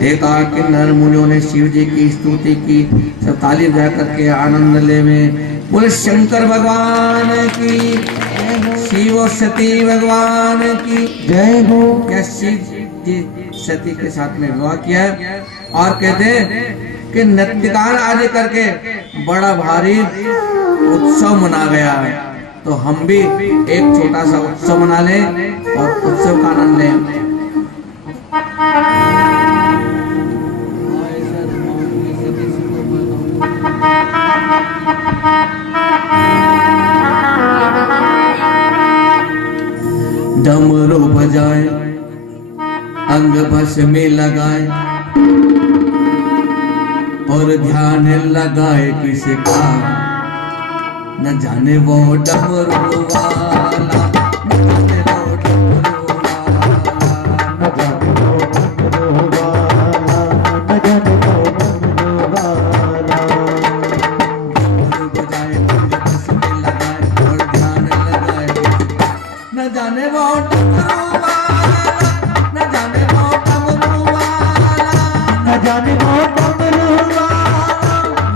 देखा कि नर मुनियों ने शिव जी की स्तुति की, सब ताली बजा करके आनंद ले में बोले शंकर भगवान की। शिव और सती भगवान की जय हो। क्या शिव जी सती के साथ में विवाह किया है और कहते हैं कि नृत्यगान आदि करके बड़ा भारी उत्सव मना गया है। तो हम भी एक छोटा सा उत्सव मना लें और उत्सव का आनंद लें। डमरू बजाए अंग भस में लगाए और ध्यान लगाए किसे का न जाने वो डमरू वाला, न जाने वो डमरू वाला, न जाने वो डमरू वाला, न जाने वो डमरू वाला। डमरू बजाए अंग भस में लगाए और ध्यान लगाए न जाने वो डमरू वाला, न जाने वो डमरू वाला, न जाने वो डमरू वाला,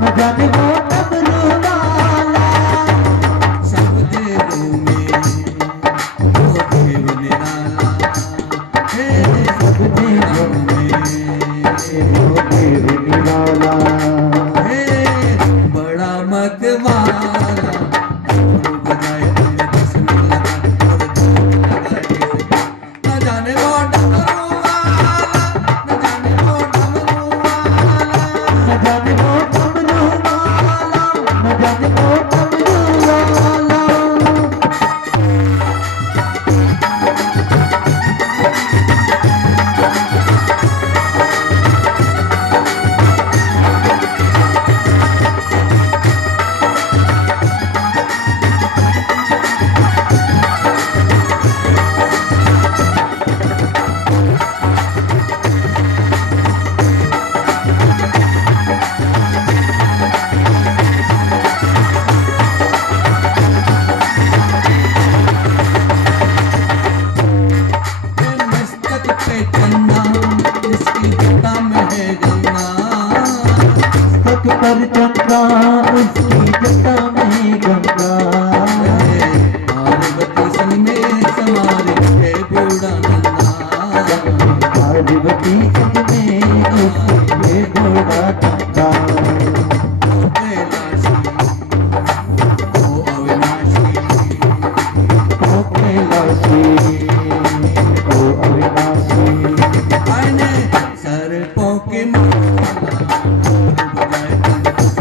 न जाने वो डमरू वाला। सब देवों में वो देव निराला, हे सब देवों में वो देव निराला। हे बड़ा मतवाला, डमरू बजाए अंग भस में लगाए और ध्यान लगाए न जाने वो डमरू वाला, न जाने वो डमरू वाला। न जाने वो डमरू वाला, न जाने वो डमरू वाला। मस्तक पे चंदा जिसकी जटा में है गंगा, तक पर चंदा उसकी जटा में गंगा। पार्वती संग में समारे है बूढ़ा नंगा, पार्वती संग में उसके घोड़ा चंदा। ओ कैलाशी ओ अविनाशी, ओ कैलाशी ओ अविनाशी। आने सर्पों के माला, डमरू बजाए अंग भस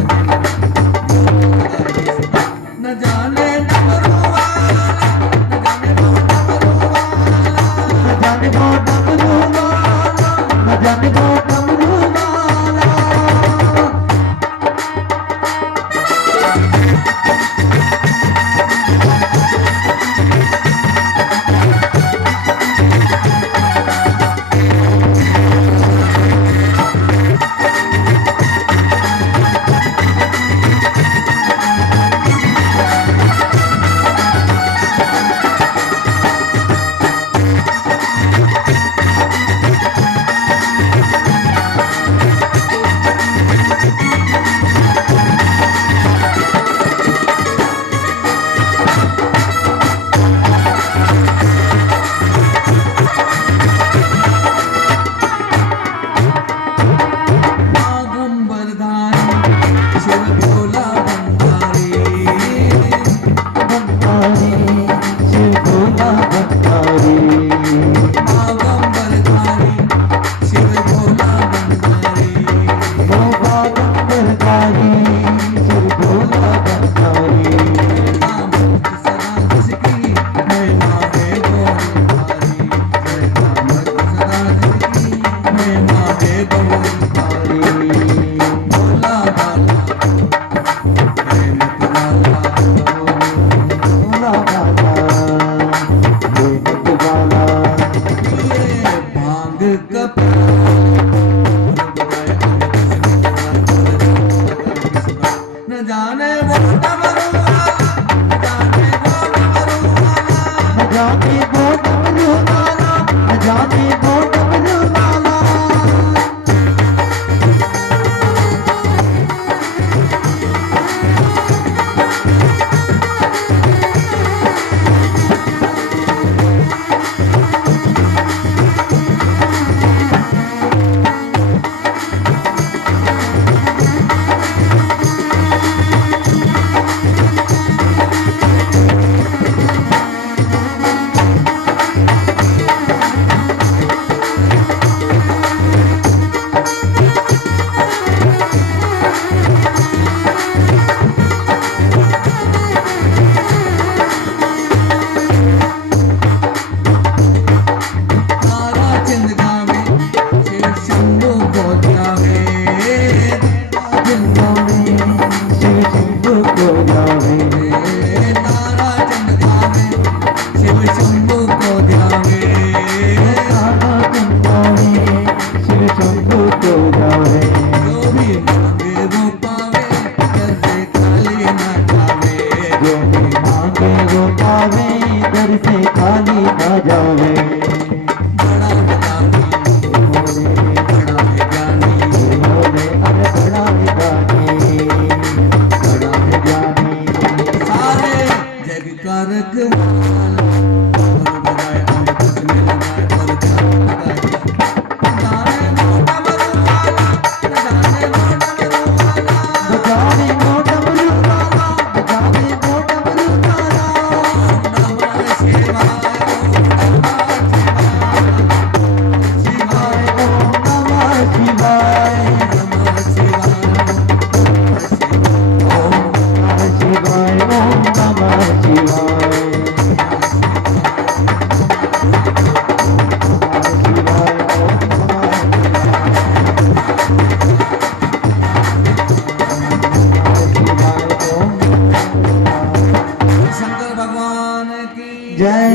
जावे बड़ा ज्ञानी बड़ा ज्ञानी अरे बड़ा ज्ञानी बड़ा ज्ञानी सारे जग का रखवाला और बजाय अंकुश में लगाए और ध्यान लगाए जाने मोटा मरुवाला जाने मोटा मरुवाला बजाने मोटा मरुवाला बजाने मोटा मरुवाला नमः शिवाय शिवाय ओम नमः शिवाय नमः शिवाय ओम नमः शिवाय ओम नमः शिवाय शंकर भगवान की जय।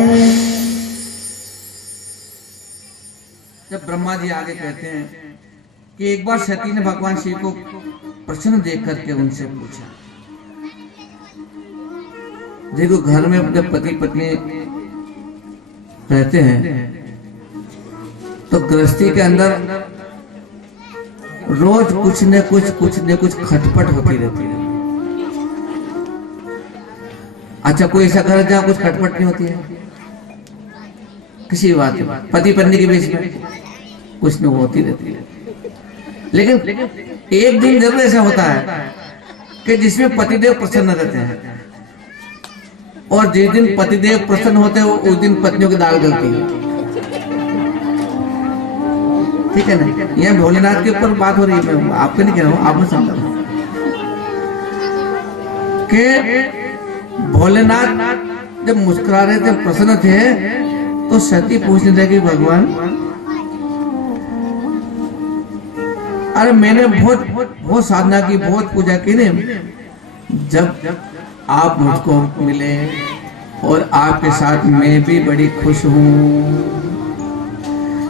जब ब्रह्मा जी आगे कहते हैं कि एक बार सती ने भगवान शिव को प्रश्न देख करके उनसे पूछा, देखो घर में अपने पति पत्नी रहते हैं तो गृहस्थी के अंदर रोज कुछ न कुछ खटपट होती रहती है। अच्छा, कोई ऐसा घर जहाँ कुछ खटपट नहीं होती है किसी बात में, पति पत्नी के बीच में कुछ न होती रहती है, लेकिन एक दिन जरूर ऐसा होता है कि जिसमें पतिदेव प्रसन्न रहते हैं, और जिस दिन पतिदेव प्रसन्न होते हैं उस दिन पत्नियों की दाल गलती है। ठीक है ना, यह भोलेनाथ के ऊपर बात हो रही है, मैं आपको नहीं कह रहा हूँ, आप में समझ कि भोलेनाथ जब मुस्कुरा रहे थे, प्रसन्न थे, तो सती पूछने लगी भगवान, अरे मैंने बहुत साधना की, बहुत पूजा की ने, जब आप मुझको मिले और आपके साथ मैं भी बड़ी खुश हूँ,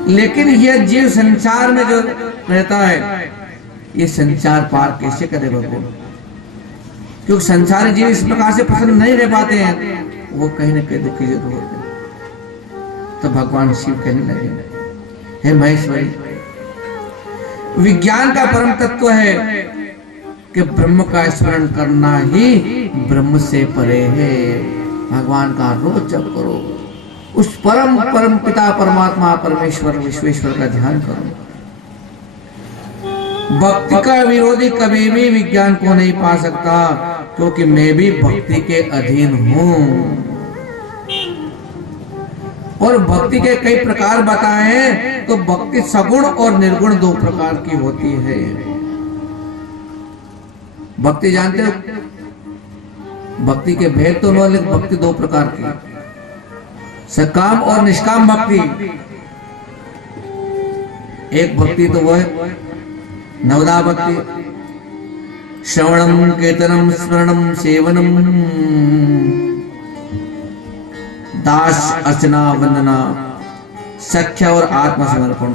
लेकिन यह जीव संसार में जो रहता है ये संसार पार कैसे करे भगवान? क्योंकि संसारी जीव इस प्रकार से प्रसन्न नहीं रह पाते हैं, वो कहीं ना कहीं दुखी जरूर होते हैं। तो भगवान शिव कहने लगे, हे महेश्वरी, विज्ञान का परम तत्व है कि ब्रह्म का स्मरण करना ही ब्रह्म से परे है। भगवान का रोज जप करो, उस परम पिता परमात्मा परमेश्वर विश्वेश्वर का ध्यान करो। भक्ति का विरोधी कभी भी विज्ञान को नहीं पा सकता, क्योंकि मैं भी भक्ति के अधीन हूं। और भक्ति के कई प्रकार बताए हैं, तो भक्ति सगुण और निर्गुण दो प्रकार की होती है। भक्ति जानते हो, भक्ति के भेद तो नो, लेकिन भक्ति दो प्रकार की, सकाम और निष्काम भक्ति। एक भक्ति तो वो है नवदा भक्ति, श्रवणम कीर्तनम स्मरणम सेवनम दास अर्चना वंदना सख्या और आत्मसमर्पण।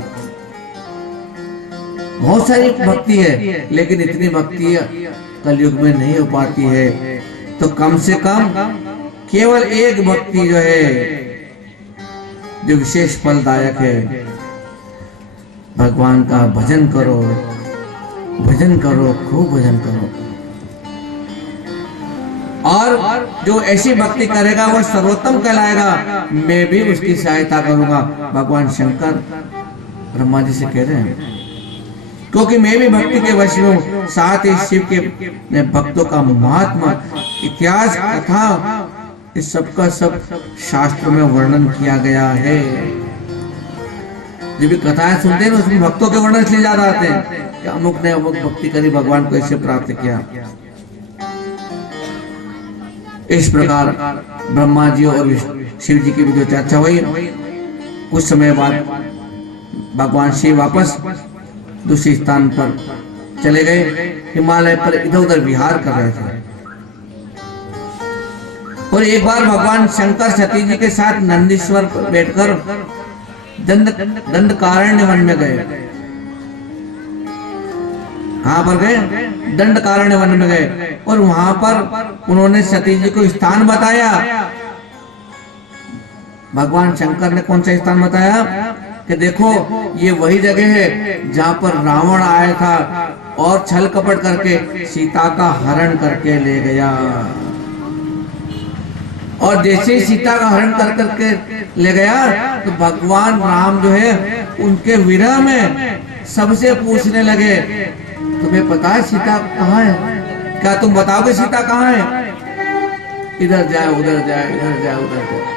बहुत सारी भक्ति है, लेकिन इतनी भक्ति कलयुग में नहीं हो पाती है। तो कम से कम केवल एक भक्ति जो है, जो विशेष फलदायक है, भगवान का भजन करो, भजन करो, खूब भजन करो। और जो ऐसी भक्ति करेगा वो सर्वोत्तम कहलाएगा, मैं भी उसकी सहायता करूंगा। भगवान शंकर ब्रह्मा जी से कह रहे हैं, क्योंकि मैं भी भक्ति के वश में हूँ। साथ ही शिव के भक्तों का महात्मा, इतिहास, कथा, इस सब का सब शास्त्र में वर्णन किया गया है। जब भी कथाएं सुनते हैं उसमें भक्तों के वर्णन इसलिए ज्यादा आते हैं कि अमुक ने अमुक भक्ति करी, भगवान को ऐसे प्राप्त किया। इस प्रकार ब्रह्मा जी और शिव जी की भी जो चर्चा हुई, कुछ समय बाद भगवान शिव वापस दूसरे स्थान पर चले गए, हिमालय पर इधर उधर विहार कर रहे थे। और एक बार भगवान शंकर सती जी के साथ नंदीश्वर पर बैठकर दंडकारण्य वन में गए। कहां पर गए? दंडकारण्य वन में गए, और वहां पर उन्होंने सती जी को स्थान बताया भगवान शंकर ने कौन सा स्थान बताया कि देखो ये वही जगह है जहां पर रावण आया था और छल कपट करके सीता का हरण करके ले गया। और जैसे ही सीता का हरण कर करके ले गया तो भगवान राम जो है उनके विरह में सबसे पूछने लगे, तुम्हें पता है सीता कहाँ है? क्या तुम बताओगे सीता कहाँ है? इधर जाए उधर जाए, इधर जाए उधर जाए।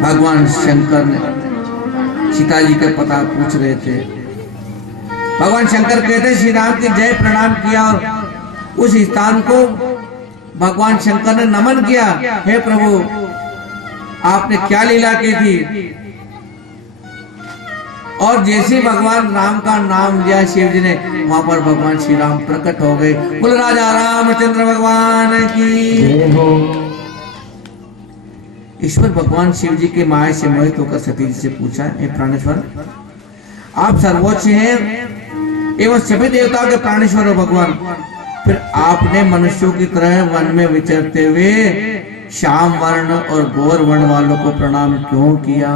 भगवान शंकर ने सीता जी का पता पूछ रहे थे। भगवान शंकर कहते श्री राम की जय प्रणाम किया और उस स्थान को भगवान शंकर ने नमन किया, हे प्रभु आपने क्या लीला की थी। और जैसे भगवान राम का नाम लिया शिव जी ने, वहां पर भगवान श्री राम प्रकट हो गए। बोल राजा रामचंद्र भगवान की। ईश्वर भगवान शिव जी के माया से मोहित होकर सती जी से पूछा, हे प्राणेश्वर आप सर्वोच्च हैं एवं सभी देवताओं के प्राणेश्वर हो भगवान, फिर आपने मनुष्यों की तरह वन में विचरते हुए श्याम वर्ण और गौर वर्ण वालों को प्रणाम क्यों किया?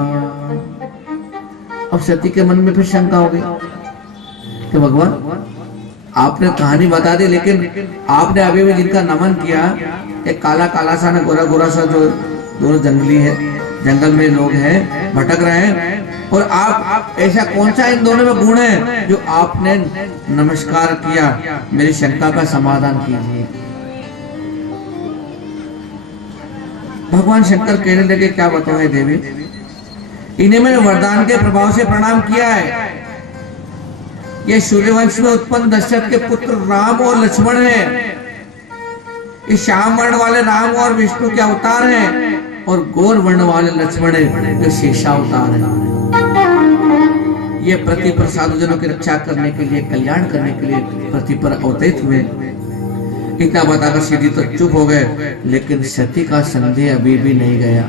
अब सती के मन में फिर शंका हो गई कि भगवान आपने कहानी बता दी, लेकिन आपने अभी भी जिनका नमन किया, एक काला काला सा न गोरा गोरा सा, जो दोनों जंगली है, जंगल में लोग हैं, भटक रहे हैं, और आप ऐसा कौन सा इन दोनों में गुण है जो आपने नमस्कार किया? मेरी शंका का समाधान कीजिए। भगवान शंकर कहने लगे, क्या बताओ है देवी, इन्हें मैंने वरदान के प्रभाव से प्रणाम किया है। ये सूर्यवंश में उत्पन्न दशरथ के पुत्र राम और लक्ष्मण है। इस श्याम वर्ण वाले राम और विष्णु के अवतार हैं और गौर वर्ण वाले लक्ष्मण जो शेषावतार है। ये पृथ्वी पर साधुजनों की रक्षा करने के लिए, कल्याण करने के लिए पृथ्वी पर अवतरित हुए। इतना बताकर सीधी तो चुप हो गए, लेकिन सती का संदेह अभी भी नहीं गया।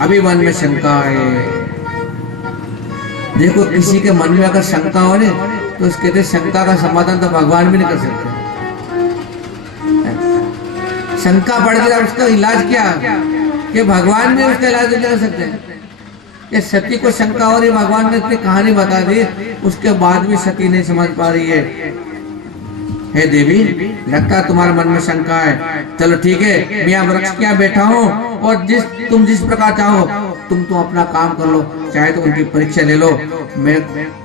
अभी मन में शंका है। देखो किसी के मन में अगर शंका हो ने तो उसके शंका का समाधान तो भगवान भी नहीं कर सकते। शंका बढ़ गया, उसका इलाज क्या कि भगवान भी उसका इलाज नहीं कर सकते। ये सती को शंका हो रही, भगवान ने इतनी कहानी बता दी, उसके बाद भी सती नहीं समझ पा रही है। हे देवी, लगता है तुम्हारे मन में शंका है। चलो ठीक है, मैं यहाँ वृक्ष के यहाँ बैठा हूँ और तुम जिस प्रकार चाहो तुम अपना काम कर लो, चाहे तो उनकी परीक्षा ले लो, मैं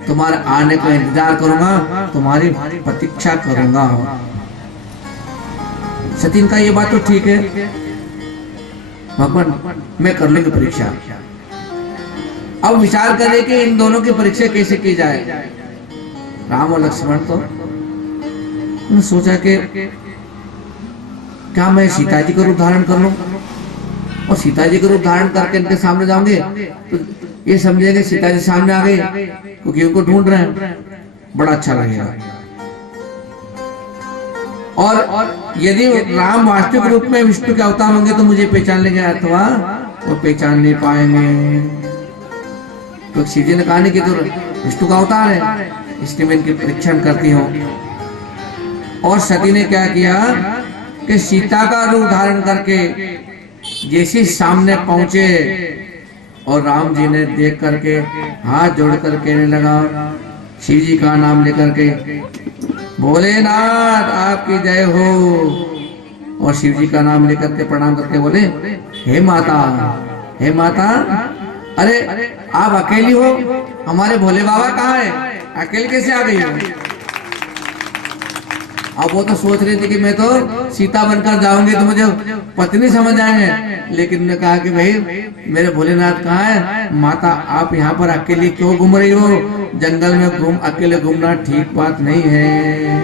तुम्हारे आने का इंतजार करूंगा, तुम्हारी प्रतीक्षा करूंगा। सतीन का ये बात तो ठीक है, भगवान मैं कर लूंगी परीक्षा। अब विचार करें कि इन दोनों की परीक्षा कैसे की जाए। राम और लक्ष्मण तो उन्होंने सोचा कि क्या मैं सीता जी का रूप धारण कर लूं, और सीता जी का रूप धारण करके इनके सामने जाऊंगे तो ये समझेंगे सीता जी सामने आ गई क्योंकि उनको ढूंढ रहे हैं, बड़ा अच्छा लगेगा। और यदि राम वास्तविक रूप में विष्णु के अवतार होंगे तो मुझे पहचान लेंगे, अथवा वो पहचान नहीं पाएंगे। तो सीधी ने कहा नहीं कि तो विष्णु का अवतार है, इसलिए मैं इनकी परीक्षण करती हूँ। और सती ने क्या किया कि सीता का रूप धारण करके जैसे सामने पहुंचे और राम जी ने देख करके हाथ जोड़ कर कहने लगा, शिव जी का नाम लेकर के, भोलेनाथ आपकी जय हो। और शिव जी का नाम लेकर के प्रणाम करके बोले, हे माता, हे माता, अरे आप अकेली हो, हमारे भोले बाबा कहाँ है, अकेले कैसे आ गई हो? अब वो तो सोच रही थी कि मैं तो सीता बनकर जाऊंगी तो मुझे पत्नी समझ आएंगे, लेकिन ने कहा कि भाई मेरे भोलेनाथ कहाँ है, माता आप यहाँ पर अकेली क्यों घूम रही हो? जंगल में अकेले घूमना ठीक बात नहीं है।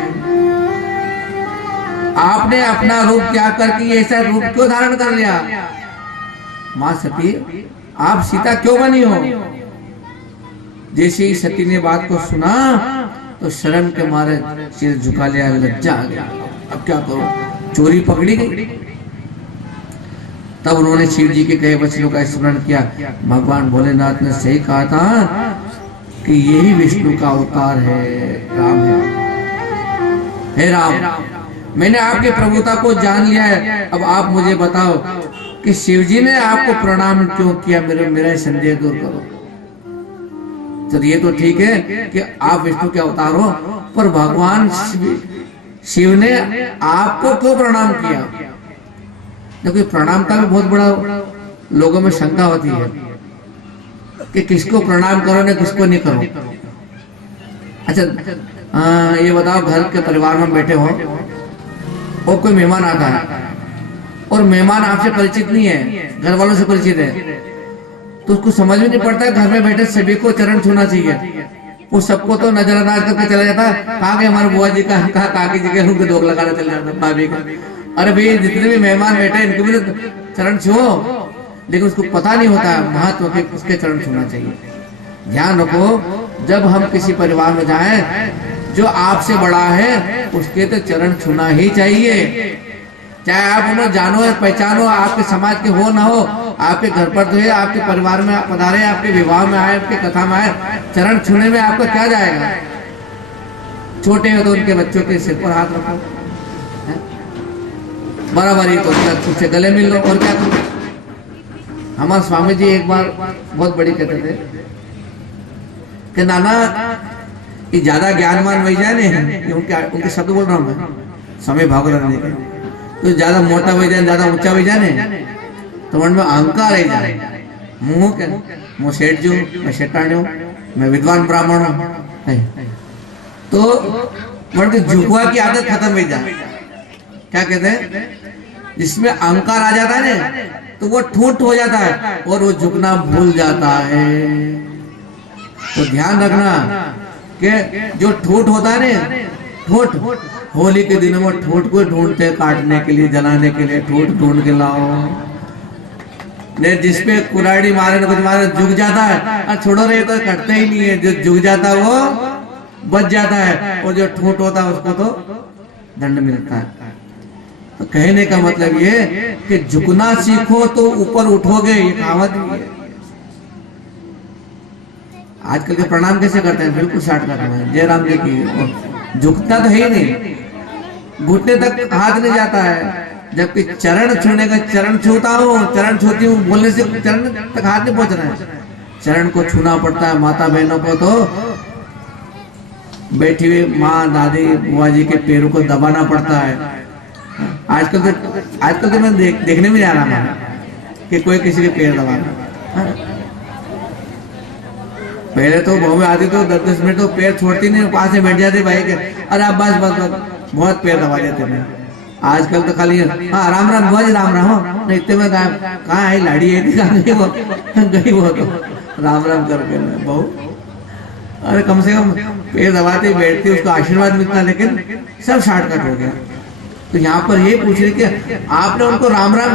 आपने अपना रूप त्याग करके ऐसा रूप क्यों धारण कर लिया? माँ सती आप सीता क्यों बनी हो? जैसे ही सती ने बात को सुना तो शर्म के मारे सिर झुका लिया, लज्जा आ गया। अब क्या करूं, चोरी पकड़ी गई। तब उन्होंने शिव जी के कहे वचनों का स्मरण किया। भगवान भोलेनाथ ने सही कहा था कि यही विष्णु का अवतार है, राम है। हे राम, मैंने आपकी प्रभुता को जान लिया है, अब आप मुझे बताओ कि शिव जी ने आपको प्रणाम क्यों किया, मेरा संदेह दूर करो। तो ये तो ठीक है कि आप विष्णु के अवतार हो, पर भगवान शिव ने आपको क्यों प्रणाम किया? क्योंकि प्रणाम का भी बहुत बड़ा लोगों में शंका होती है कि किसको प्रणाम करो ना किसको नहीं करो। अच्छा ये बताओ, घर के परिवार में बैठे हो और कोई मेहमान आता है और मेहमान आपसे परिचित नहीं है, घर वालों से परिचित है, तो उसको समझ में नहीं पड़ता है घर में बैठे सभी को चरण छूना चाहिए। वो सबको तो नजरअंदाज करके चला जाता है, कहा कि हमारे बुआ जी का, कहा काकी जी के, उनके दोग लगाना चल जाता, भाभी का। अरे भाई जितने भी मेहमान बैठे इनके भी तो चरण छुओ, लेकिन उसको पता नहीं होता है महत्व के उसके चरण छूना चाहिए। ध्यान रखो, जब हम किसी परिवार में जाएं, जो आपसे बड़ा है उसके तो चरण छूना ही चाहिए। चाहे आप उन्हें जानो या पहचानो, आपके समाज के हो ना हो, आपके घर पर तो है, आपके परिवार में पधारे, आपके विवाह में आए, आपके कथा में आए, चरण छूने में आपको क्या जाएगा? छोटे हो तो उनके बच्चों के सिर पर हाथ रखो, बराबर ही तो उससे गले मिल लो, और क्या करो। हमारे स्वामी जी एक बार बहुत बड़ी कहते थे कि नाना ये ज्यादा ज्ञानवान वही जाए नहीं, उनके शब्द बोल रहा हूँ मैं, समय भाग रहा नहीं, तो ज्यादा मोटा वही जाए, ज्यादा ऊंचा वही जाए तो मन में अहंकार ही जाए। मुंह क्या, मुँह सेठ जी हूँ, मैं सेठानी हूँ, मैं विद्वान ब्राह्मण हूँ, तो मन की झुकवा की आदत खत्म हो जाए। क्या कहते हैं, जिसमें अहंकार आ जाता है ना, तो वो ठूठ हो जाता है और वो झुकना भूल जाता है। तो ध्यान रखना कि जो ठूठ होता है ना, ठूठ होली के दिनों में ठूठ को ढूंढते काटने के लिए, जलाने के लिए ठूठ ढूंढ के लाओ। ने जिसपे कुराड़ी मारे ना कुछ मारे झुक जाता है, छोड़ो रहे तो कटते ही नहीं है, जो झुक जाता है वो बच जाता है, और जो ठूठ होता है उसको तो दंड मिलता है। तो कहने का मतलब ये कि झुकना सीखो तो ऊपर उठोगे, ये कहावत है। आजकल के प्रणाम कैसे करते हैं, बिल्कुल शार्ट करते हैं, जय राम जी की, झुकता तो है ही नहीं, घुटने तक हाथ नहीं जाता है। जबकि चरण छूने का, चरण छूता हूँ, चरण छूती हूँ बोलने से चरण तक हाथ नहीं पहुंचना है, चरण को छूना पड़ता है। माता बहनों को तो बैठी हुई माँ, दादी, बुआ जी के पैरों को दबाना पड़ता है। आजकल तो मैं देखने में जा रहा हूँ कि कोई किसी के पैर दबाना। पहले तो बहू में आती तो 10-10 मिनट तो पैर छोड़ती नहीं, पास में बैठ जाते भाई के, अरे आप बस बस बस बहुत पैर दबा देते थे। आजकल तो खाली हाँ राम राम बुआ जी, राम राम हो, नहीं इतने में कहाँ है लाड़ी है, गई वो तो राम राम करके बहू, अरे कम से कम पैर दबाते बैठती, उसको आशीर्वाद मिलता, लेकिन सब शॉर्टकट हो गया। तो यहाँ पर ये पूछ रहे कि आपने उनको राम राम